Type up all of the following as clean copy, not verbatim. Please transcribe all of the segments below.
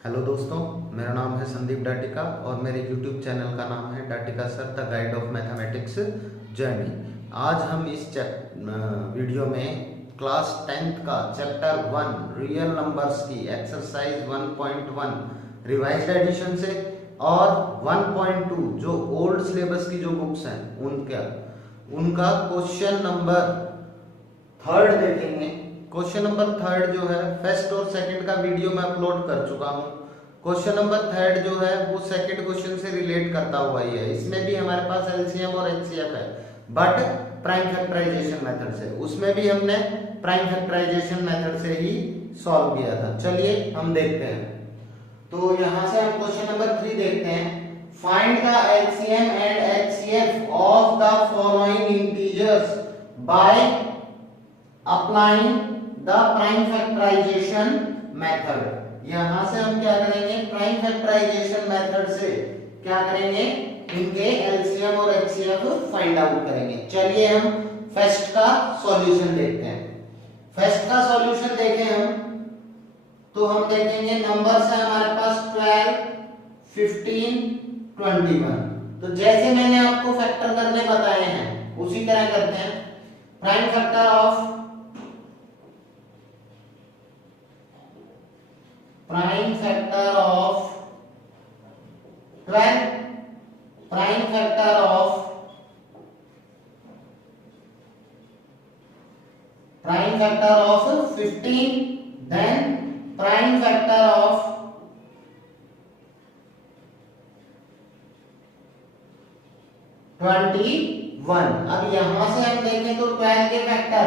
Hello दोस्तों, मेरा नाम है संदीप डाटिका और मेरे यूट्यूब चैनल का नाम है Datika sir the guide of mathematics journey. आज हम इस वीडियो में क्लास 10th का चैप्टर 1 रियल नंबर्स की एक्सरसाइज 1.1 रिवाइज्ड एडिशन से और 1.2 जो ओल्ड सिलेबस की जो बुक्स हैं उनका क्वेश्चन नंबर 3 देखेंगे। क्वेश्चन नंबर 3 जो है फर्स्ट और सेकंड का वीडियो मैं अपलोड कर चुका हूँ। क्वेश्चन नंबर 3 जो है वो सेकंड क्वेश्चन से रिलेट करता हुआ ही है। इसमें भी हमारे पास एलसीएम और एचसीएफ है, बट प्राइम फैक्टराइजेशन मेथड से। उसमें भी हमने प्राइम फैक्टराइजेशन मेथड से ही सॉल्व किया था। चलिए हम देखते हैं। तो यहाँ से हम क्वेश्चन नंबर 3 देखते हैं। Find the LCM and HCF of the following integers by applying the prime factorisation method. यहां से हम क्या करेंगे, प्राइम फैक्टराइजेशन मेथड से क्या करेंगे, इनके एलसीएम और एचसीएफ फाइंड आउट करेंगे। चलिए हम फर्स्ट का सॉल्यूशन देखते हैं। फर्स्ट का सॉल्यूशन देखें हम तो हम देखेंगे नंबर्स है हमारे पास 12, 15, 21। तो जैसे मैंने आपको फैक्टर करने बताए हैं उसी तरह करते हैं। Prime factor of 12, prime factor of 15, then prime factor of 21। अब यहां से हम देखें तो 12 के फैक्टर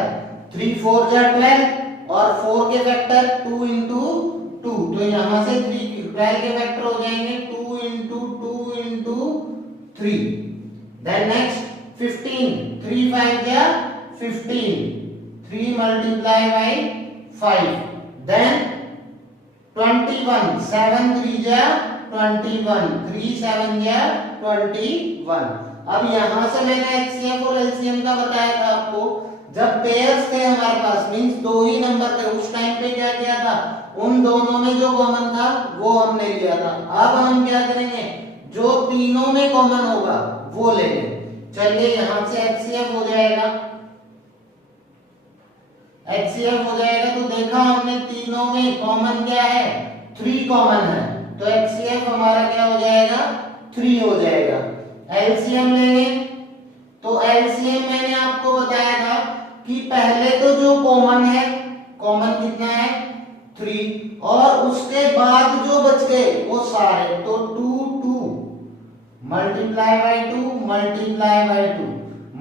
3 4 जा 12 और 4 के फैक्टर 2 into 2। तो यहां से 12 के फैक्टर हो जाएंगे 2 into 2 into 3। देन नेक्स्ट 15 3 5 जा 15, 3 multiply by 5। देन 21 7 3 जा 21, 3 7 जा 21। अब यहां से मैंने एचसीएफ और एलसीएम का बताया था आपको। जब पेयर्स थे हमारे पास, मींस दो ही नंबर थे, उस टाइम पे क्या किया था, उन दोनों में जो कॉमन था वो हमने लिया था। अब हम क्या करेंगे, जो तीनों में कॉमन होगा वो लेंगे। चलिए यहां से एचसीएफ हो जाएगा, एचसीएफ हो जाएगा। तो देखा हमने तीनों में कॉमन क्या है, 3 कॉमन है, तो एचसीएफ हमारा क्या हो जाएगा, 3 हो जाएगा। एलसीएम लेंगे तो एलसीएम मैंने आपको बताया था कि पहले तो जो कॉमन है, कॉमन कितना है 3, और उसके बाद जो बच गए वो सारे, तो 2 2 multiply by 2 multiply by 2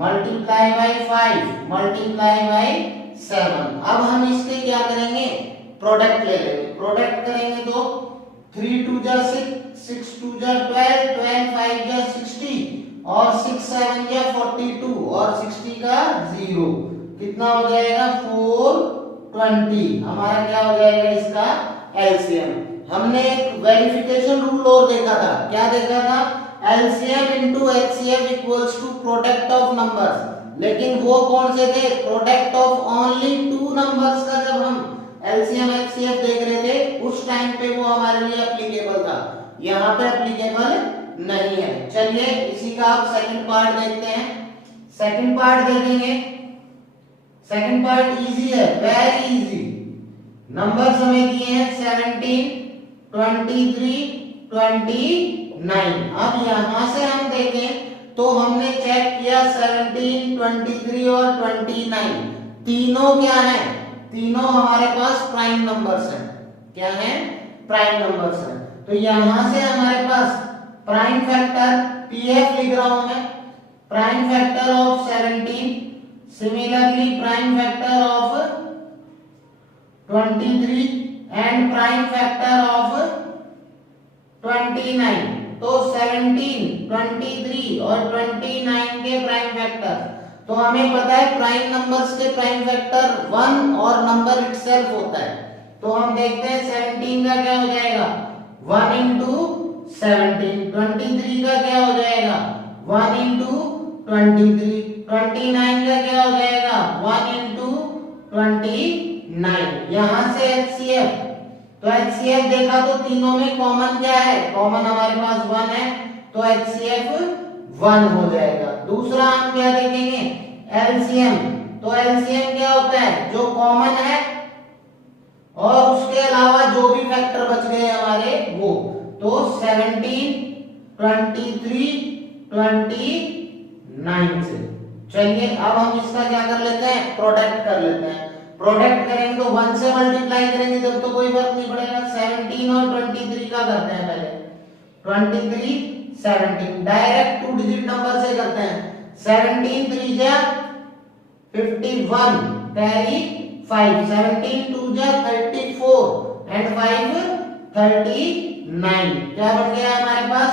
multiply by 5 multiply by 7। अब हम इसके क्या करेंगे, प्रोडक्ट ले लेंगे। प्रोडक्ट करेंगे तो 3 2 जा 6, 6 2 जा 12, 12 5 जा 60 और 6 7 जा 42 और 60 का 0 कितना हो जाएगा 420। हमारा क्या हो जाएगा इसका एलसीएम। हमने एक वेरिफिकेशन रूल और देखा था, क्या देखा था, LCM into HCF equals to product of numbers. लेकिन वो कौन से थे, प्रोडक्ट ऑफ ओनली 2 नंबर्स का जब हम एलसीएम एचसीएफ देख रहे थे उस टाइम पे वो हमारे लिए एप्लीकेबल था, यहाँ पे एप्लीकेबल नहीं है। चलिए इसी का आप सेकंड पार्ट देखते हैं। सेकंड पार्ट देखेंगे, सेकंड पार्ट इजी है, वेरी इजी। नंबर हमें दिए हैं 17 23 29। अब यहां से हम देखें तो हमने चेक किया 17 23 और 29 तीनों क्या है, तीनों हमारे पास प्राइम नंबर्स हैं। क्या है, प्राइम नंबर्स हैं। तो यहां से हमारे पास प्राइम फैक्टर पीएफ लिख रहा हूं मैं, prime factor of 17, similarly prime factor of 23 and prime factor of 29। तो 17 23 और 29 के प्राइम फैक्टर, तो हमें पता है प्राइम नंबर्स के प्राइम फैक्टर 1 और नंबर इटसेल्फ होता है। तो हम देखते हैं 17 का क्या हो जाएगा 1 into 17, 23 का क्या हो जाएगा 1 into 23, 29 का क्या हो जाएगा 1 into 29। यहां से एचसीएफ तो HCF देखा तो तीनों में कॉमन क्या है, कॉमन हमारे पास 1 है, तो HCF 1 हो जाएगा। दूसरा हम क्या देखेंगे, LCM। तो LCM क्या होता है, जो कॉमन है और उसके अलावा जो भी फैक्टर बच गए हमारे वो, तो 17, 23, 29 से। चलिए अब हम इसका क्या कर लेते हैं, प्रोडक्ट कर लेते हैं। प्रोडक्ट करेंगे तो 1 से मल्टीप्लाई करेंगे जब तो कोई फर्क नहीं पड़ेगा। 17 और 23 का करते हैं पहले, 23 17 डायरेक्ट 2 डिजिट नंबर से करते हैं। 17 3 जा 51 कैरी 5, 17 2 जा 34 एंड 5 39। क्या बन गया हमारे पास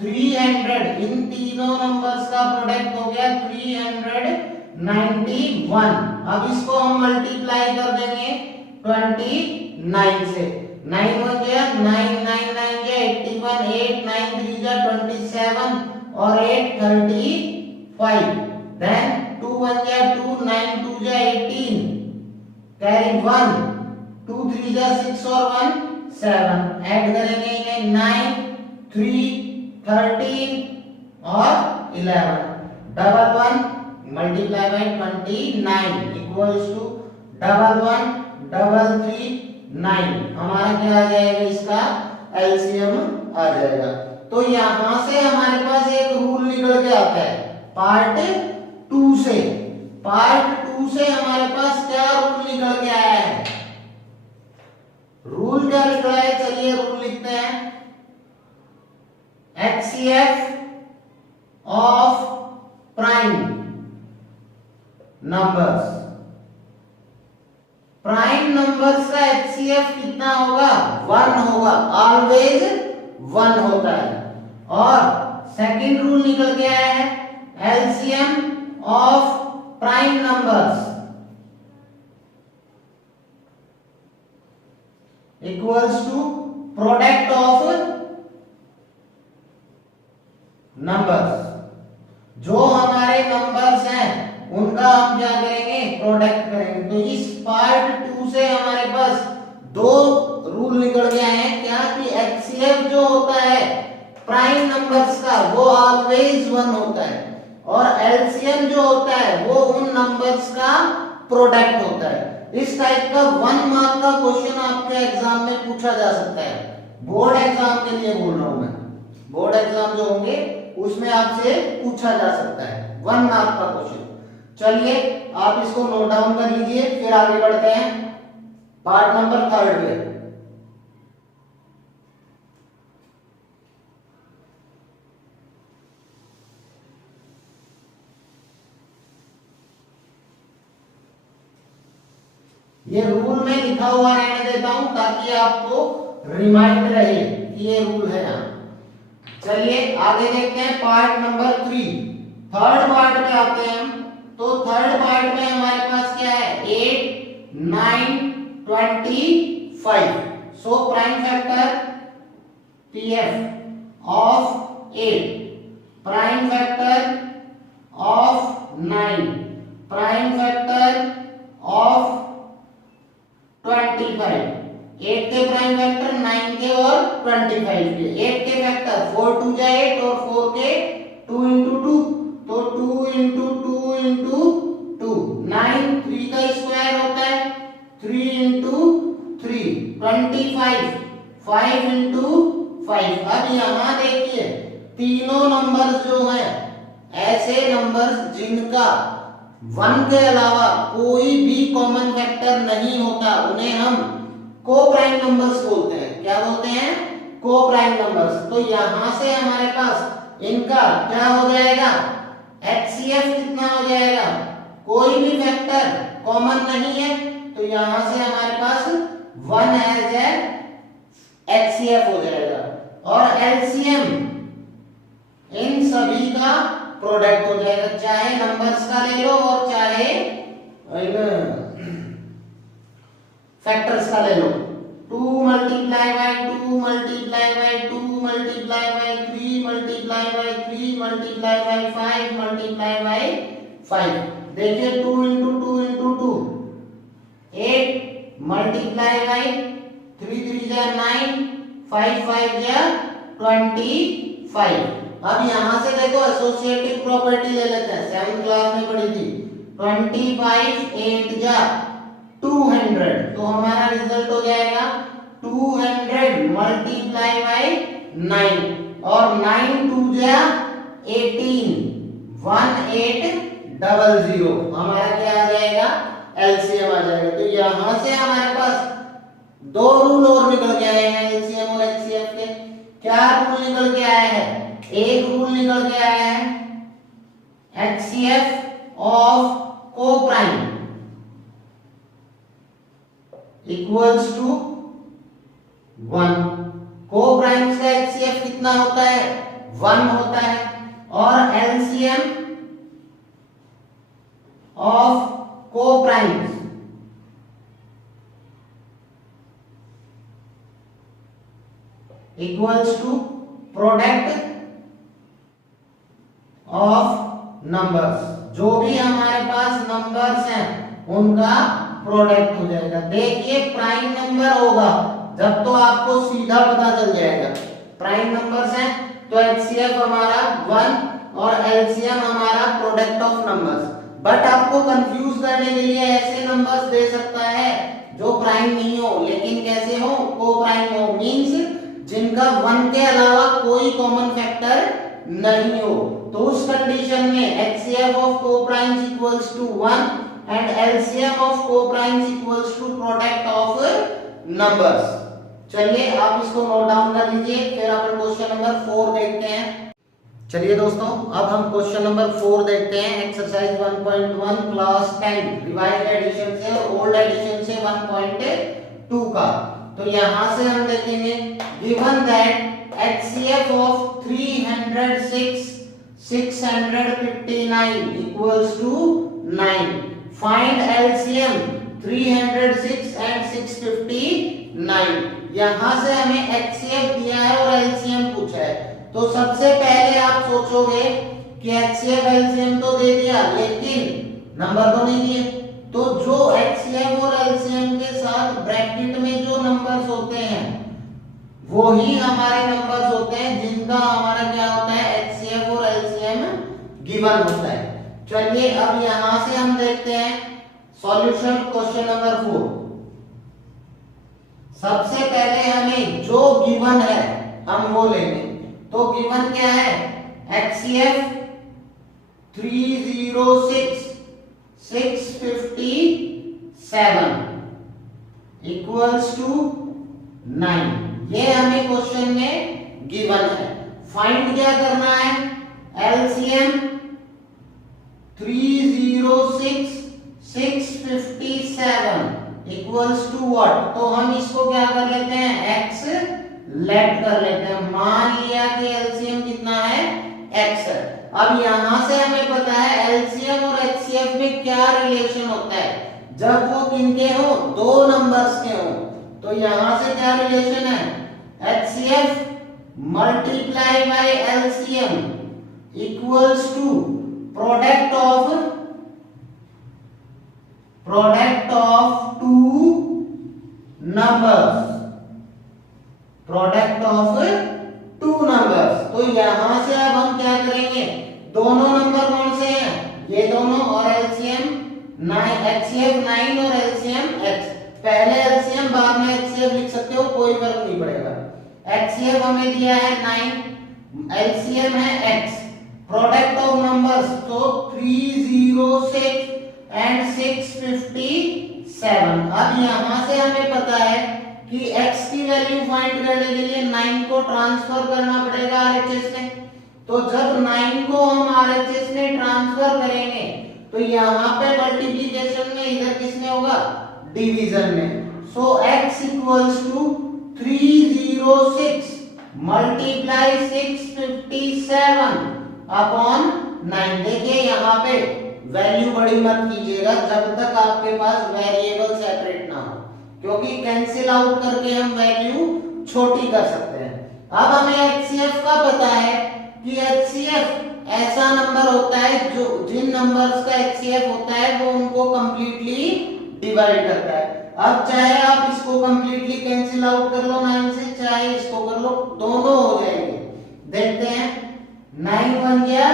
300। इन तीनों नंबर्स का प्रोडक्ट हो गया 391। अब इसको हम मल्टीप्लाई कर देंगे 29 से। 9 1 जा 9 9 9 जा 81, 8 9 3 जा 27 और 8 35। देन 2 1 जा 2, 9 2 जा 18 कैरी 1, 2 3 जा 6 और 1 7। ऐड करेंगे इन्हें 9 3 13 और 11। Double 1 multiply by 29 equals to double 1 double 3 9। हमारा क्या आ जाएगा, इसका एलसीएम आ जाएगा। तो यहां से हमारे पास एक रूल निकल के आता है पार्ट 2 से। पार्ट 2 से हमारे पास क्या रूल निकल के आया है, रूल क्या निकला है, चलिए रूल लिखते हैं। HCF of prime numbers, prime numbers का HCF कितना होगा, 1 होगा, ऑलवेज 1 होता है। और सेकंड रूल निकल के आया है LCM of prime numbers equals to product of numbers. जो हमारे नंबर्स हैं उनका हम क्या करेंगे, प्रोडक्ट करेंगे। तो इस पार्ट 2 से हमारे पास 2 रूल निकल के आए हैं क्या, कि HCF जो होता है प्राइम नंबर्स का वो ऑलवेज 1 होता है, और LCM जो होता है वो उन नंबर्स का प्रोडक्ट होता है। इस टाइप का 1 मार्क का क्वेश्चन आपके एग्जाम में पूछा जा सकता है। बोर्ड एग्जाम के लिए बोल रहा हूं मैं, बोर्ड एग्जाम जो होंगे उसमें आपसे पूछा जा सकता है 1 मार्क का क्वेश्चन। चलिए आप इसको नोट डाउन कर लीजिए, फिर आगे बढ़ते हैं पार्ट नंबर 3 पे। ये रूल में लिखा हुआ रहने देता हूं ताकि आपको रिमाइंड रहे कि ये रूल है यहाँ। चलिए आगे देखते हैं पार्ट नंबर 3। थर्ड पार्ट में आते हैं हम। तो थर्ड पार्ट में हमारे पास क्या है, 8 9 25। So prime factor PF of 8, prime factor of 9, prime factor of 25। 8 के प्राइम फैक्टर 9 के और 25 के। 8 के फैक्टर 4 2 जा 8 और 4 के 2 into 2, तो 2 into 2 into 2 9। 3 का स्क्वायर होता है 3 into 3 25, 5 into 5। अब यहाँ देखिए तीनों नंबर्स जो हैं ऐसे नंबर्स जिनका 1 के अलावा कोई भी कॉमन फैक्टर नहीं होता, उन्हें हम को प्राइम नंबर्स बोलते हैं। क्या बोलते हैं, को प्राइम नंबर्स। तो यहां से हमारे पास इनका क्या हो जाएगा, HCF कितना हो जाएगा, कोई भी फैक्टर कॉमन नहीं है, तो यहां से हमारे पास 1 एज ए HCF हो जाएगा। और LCM इन सभी का प्रोडक्ट हो जाएगा, चाहे नंबर्स का ले लो और चाहे फैक्टर्स का ले लो। 2 multiply by 2 multiply by 2 multiply by 3 multiply by 3 multiply by 5 multiply by 5। देखिए 2 into 2 into 2 8 मल्टीप्लाई बाय 3 3 जा 9, 5 5 जा 25। अब यहां से देखो एसोसिएटिव प्रॉपर्टी ले लेते हैं, 7th क्लास में पढ़ी थी। 25 8 जा 200, तो हमारा रिजल्ट हो जाएगा 200 मल्टीप्लाई बाय 9, और 9 2 जा 18, 1800, हमारा क्या आ जाएगा, एलसीएम आ जाएगा। तो यहां से हमारे पास दो रूल और निकल के आए हैं एलसीएम और एचसीएफ के। क्या रूल निकल के आया है? एक रूल निकल के आया है एचसीएफ ऑफ को प्राइम इक्वल्स टू 1। को प्राइम्स का एचसीएफ कितना होता है? 1 होता है। और LCM of coprimes equals to product of numbers. जो भी हमारे पास नंबर्स हैं उनका प्रोडक्ट हो जाएगा। देखिए प्राइम नंबर होगा जब तो आपको सीधा पता चल जाएगा प्राइम नंबर्स हैं तो एचसीएफ हमारा 1 और एलसीएम हमारा प्रोडक्ट ऑफ नंबर्स। बट आपको कंफ्यूज करने के लिए ऐसे नंबर्स दे सकता है जो प्राइम नहीं हो लेकिन कैसे हो, को प्राइम हो, मींस जिनका 1 के अलावा कोई कॉमन फैक्टर नहीं हो। तो उस कंडीशन में HCF of coprimes equals to 1 and LCM of coprimes equals to product of numbers. चलिए आप इसको नोट डाउन कर लीजिए, फिर अपन क्वेश्चन नंबर 4 देखते हैं। चलिए दोस्तों अब हम क्वेश्चन नंबर 4 देखते हैं। एक्सरसाइज 1.1 क्लास 10 रिवाइज्ड एडिशन से और ओल्ड एडिशन से 1.2 का। तो यहां से हम देखेंगे given that HCF of 306 659 equals to 9, find LCM 306 and 659। यहां से हमें HCF दिया है और LCM पूछा है। तो सबसे पहले आप सोचोगे कि HCF LCM तो दे दिया लेकिन नंबर तो नहीं दिए। तो जो HCF और LCM के साथ ब्रैकेट में जो नंबर्स होते हैं वो ही हमारे नंबर्स होते हैं जिनका हमारा क्या होता है, HCF और LCM गिवन होता है। चलिए अब यहां से हम देखते हैं सॉल्यूशन क्वेश्चन नंबर 4। सबसे पहले हमें जो गिवन है हम वो लेंगे। तो गिवन क्या है, HCF 306 657 इक्वल्स टू 9, ये हमें क्वेश्चन में गिवन है। फाइंड क्या करना है, LCM 306 657 इक्वल्स टू व्हाट। तो हम इसको क्या कर लेते हैं, x लेट कर लेते हैं। मान लिया कि LCM कितना है, x है। अब यहां से हमें पता है LCM और HCF में क्या रिलेशन होता है जब वो किनके हो, दो नंबर्स के हो। तो यहां से क्या रिलेशन है, HCF multiply by LCM equals to product of two numbers, product of two numbers. तो यहां से अब हम क्या करेंगे, दोनों नंबर कौन से हैं, ये दोनों, और LCM 9, HCF 9 और LCM x। पहले LCM बाद में HCF लिख सकते हो, कोई फर्क नहीं पड़ेगा। HCF हमें दिया है 9, LCM है x, प्रोडक्ट ऑफ नंबर्स तो 306 एंड 657। अब यहां से हमें पता है कि x की वैल्यू फाइंड करने के लिए 9 को ट्रांसफर करना पड़ेगा RHS में। तो जब 9 को हम RHS में ट्रांसफर करेंगे तो यहाँ पे मल्टीप्लिकेशन में, इधर किसमें होगा, डिवीजन में। So x equals to 306 multiply 657 upon 9। देखिए यहाँ पे वैल्यू बड़ी मत कीजिएगा जब तक आपके पास वेरिएबल सेपरेट ना हो, क्योंकि कैंसिल आउट करके हम वैल्यू छोटी कर सकते हैं। अब हमें HCF का पता है कि HCF ऐसा नंबर होता है जो जिन नंबर्स का HCF होता है वो उनको कंप्लीटली डिवाइड करता है। अब चाहे आप इसको कंप्लीटली कैंसिल आउट कर लो 9 से, चाहे इसको कर लो, दोनों हो जाएंगे। देखते हैं 9 1 जा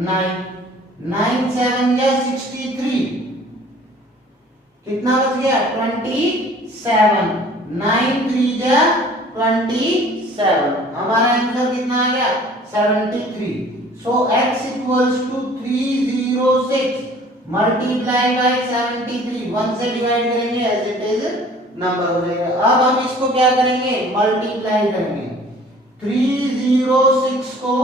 9, 9 7 जा 63, कितना बच गया 27, 9 3 जा 27, हमारा आंसर कितना आ गया 73। So x equals to 306 multiply by 73, 1 से डिवाइड करेंगे एज इट इज नंबर हो जाएगा। अब हम इसको क्या करेंगे मल्टीप्लाई करेंगे 306 को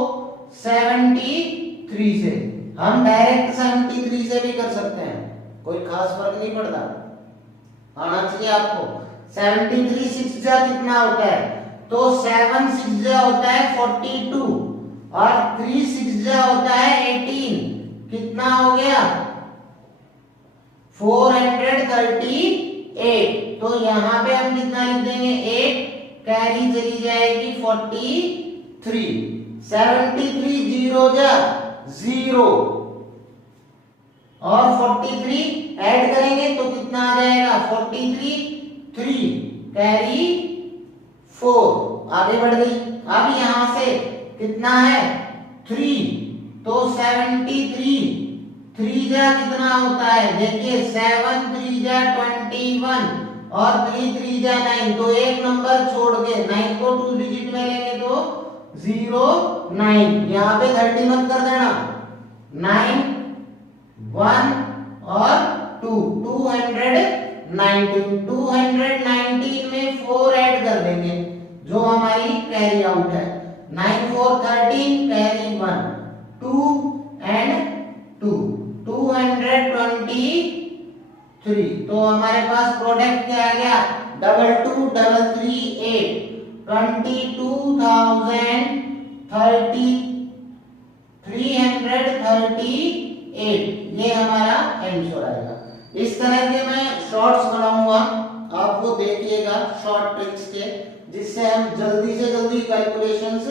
73 से, हम डायरेक्ट 73 से भी कर सकते हैं, कोई खास फर्क नहीं पड़ता, आना चाहिए आपको। 73 6 जा कितना होता है, तो 7 6 जा होता है 42 और 3 6 जा होता है 18, कितना हो गया 438। तो यहां पे हम कितना लिख देंगे 8, कैरी चली जाएगी 43, 73 0 जा 0 और 43 ऐड करेंगे तो कितना आ जाएगा 43 3, कैरी 4, आगे बढ़ गई। अब यहां से कितना है 3, तो 73 3 जा कितना होता है, देखिए 7 3 जा 21 और 3 3 जा 9, तो एक नंबर छोड़ के 9 को 2 डिजिट में लेंगे तो 0 9, यहाँ पे 30 मत कर देना, 9 1 और 2 219 में 4 ऐड कर देंगे जो हमारी कैरी आउट है, 9 4 13 कैरी 1 2 एंड 2 223। तो हमारे पास प्रोडक्ट क्या आ गया 22338 22,338, ये हमारा आंसर आएगा। इस तरह के मैं शॉर्ट्स बनाऊंगा, आपको देखिएगा शॉर्ट ट्रिक्स के, जिससे हम जल्दी से जल्दी कैलकुलेशंस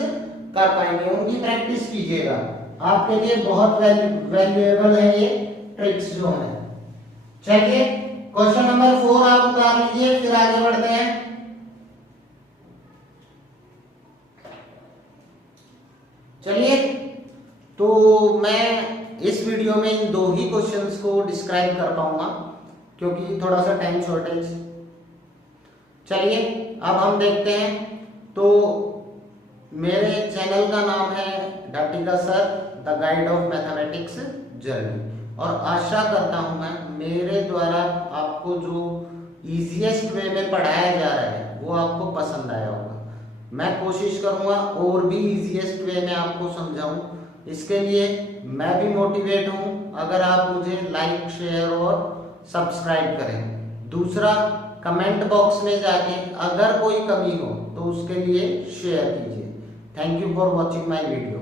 कर पाएंगे, उनकी प्रैक्टिस कीजिएगा, आपके लिए बहुत वैल्यूएबल है ये ट्रिक्स जो है। चलिए क्वेश्चन नंबर 4 आप उतार लीजिए, फिर आगे बढ़ते हैं। चलिए तो मैं इस वीडियो में इन 2 ही क्वेश्चंस को डिस्क्राइब कर पाऊंगा क्योंकि थोड़ा सा टाइम शॉर्टेज। चलिए अब हम देखते हैं। तो मेरे चैनल का नाम है Datika sir the guide of mathematics journey, और आशा करता हूं मैं मेरे द्वारा आपको जो इजीएस्ट वे में पढ़ाया जा रहा है वो आपको पसंद आया होगा। मैं कोशिश करूंगा और भी इजीएस्ट वे में आपको समझाऊं, इसके लिए मैं भी मोटिवेट हूं अगर आप मुझे लाइक शेयर और सब्सक्राइब करें। दूसरा, कमेंट बॉक्स में जाके अगर कोई कमी हो तो उसके लिए शेयर कीजिए। Thank you for watching my video.